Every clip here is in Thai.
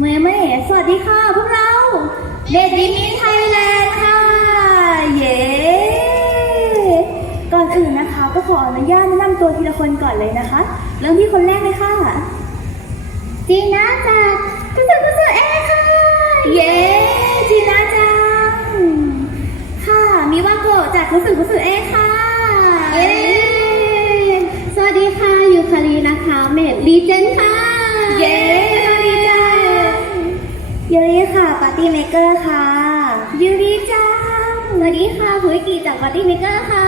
เมย์เมย์สวัสดีค่ะพวกเรา เด็กดีมีไทยแลนด์ค่ะ เย้ก่อนอื่นนะคะ ก็ขออนุญาตแนะนำตัวทีละคนก่อนเลยนะคะ เริ่มที่คนแรกเลยค่ะจีน่าจากกุศลกุศลเอค่ะ เย้จีน่าจังค่ะมีวาโกะจากกุศลกุศลเอค่ะ เย้สวัสดีค่ะยูคารีนะคะ เมดลีเจนค่ะ ร์ตี้เมเกอร์ค่ะยูริจังสวัสดีค่ะคุยกีจากปาร์ตี้เมเกอร์ค่ะ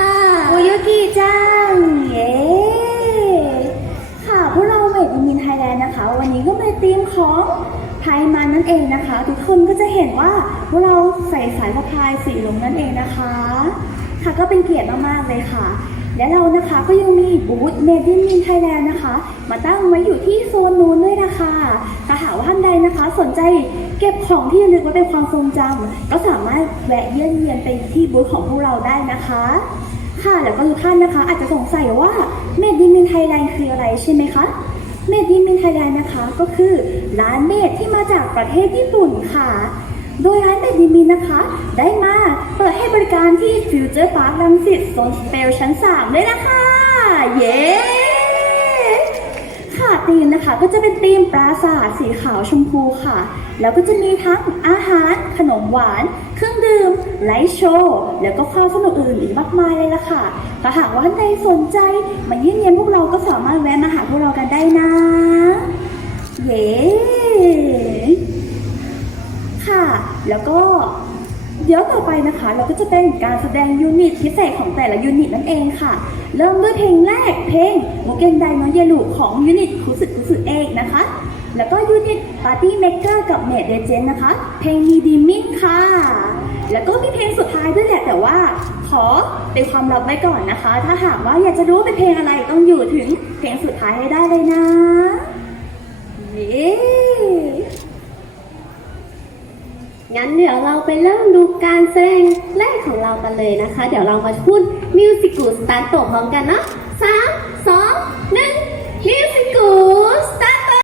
โอยุกิจังเย้ค่ะพวกเราเมดมินไทยแลนด์นะคะ วันนี้ก็มาธีมของไทยมันนั่นเองนะคะ ทุกคนก็จะเห็นว่าพวกเราใส่สายสะพายสีลงนั่นเองนะคะ ค่ะก็เป็นเกียรติมากๆเลยค่ะและเรานะคะก็ยังมีบูธเมดิมินไทยแลนด์นะคะ มาตั้งไว้อยู่ที่โซนนู้นด้วย คะถ้าหากว่าท่านใดนะคะ สนใจเก็บของที่ระลึกไว้เป็นความทรงจำก็สามารถแวะเยี่ยมเยียนไปที่บูธของพวกเราได้นะคะ ค่ะแล้วก็ทุกท่านนะคะ อาจจะสงสัยว่าเมดิมินไทยแลนด์คืออะไรใช่ไหมคะเมดิมินไทยแลนด์นะคะก็คือร้านเมดที่มาจากประเทศญี่ปุ่นค่ะ โดยร้านเมดดิมินนะคะ ได้มาเปิดให้บริการที่ฟิวเจอร์พาร์คลังสิตโซนสเปลชั้น3ด้วยนะคะ เย้ ก็จะเป็นธีมปราสาทสีขาวชมพูค่ะ แล้วก็จะมีทั้งอาหาร ขนมหวาน เครื่องดื่ม ไลฟ์โชว์ แล้วก็ความสนุกอื่นอีกมากมายเลยล่ะค่ะถ้าหากว่าท่านใดสนใจมาเยี่ยมเยียนพวกเราก็สามารถแวะมาหาพวกเรากันได้นะ เย้ค่ะ แล้วก็ ดี๋ยวต่อไปนะคะ เราก็จะเป็นการแสดงยูนิตพิเศษของแต่ละยูนิตนั่นเองค่ะ เริ่มด้วยเพลงแรกเพลงโมเกนไดโนเยลูของยูนิตคุสึคุสึเอกนะคะ แล้วก็ยูนิตปาร์ตี้เมกเกอร์กับเมดเดเจนนะคะ เพลงมีดีมินค่ะ แล้วก็มีเพลงสุดท้ายด้วยแหละแต่ว่า ขอเป็นความลับไว้ก่อนนะคะ ถ้าหากว่าอยากจะรู้เป็นเพลงอะไรต้องอยู่ถึงเพลงสุดท้ายให้ได้เลยนะเย้ งั้นเดี๋ยวเราไปเริ่มดูการแสดงแรกของเรากันเลยนะคะ เดี๋ยวเรามาพูดมิวสิกูสตาร์ทพร้อมกันเนาะสามสองหนึ่งมิวสิกู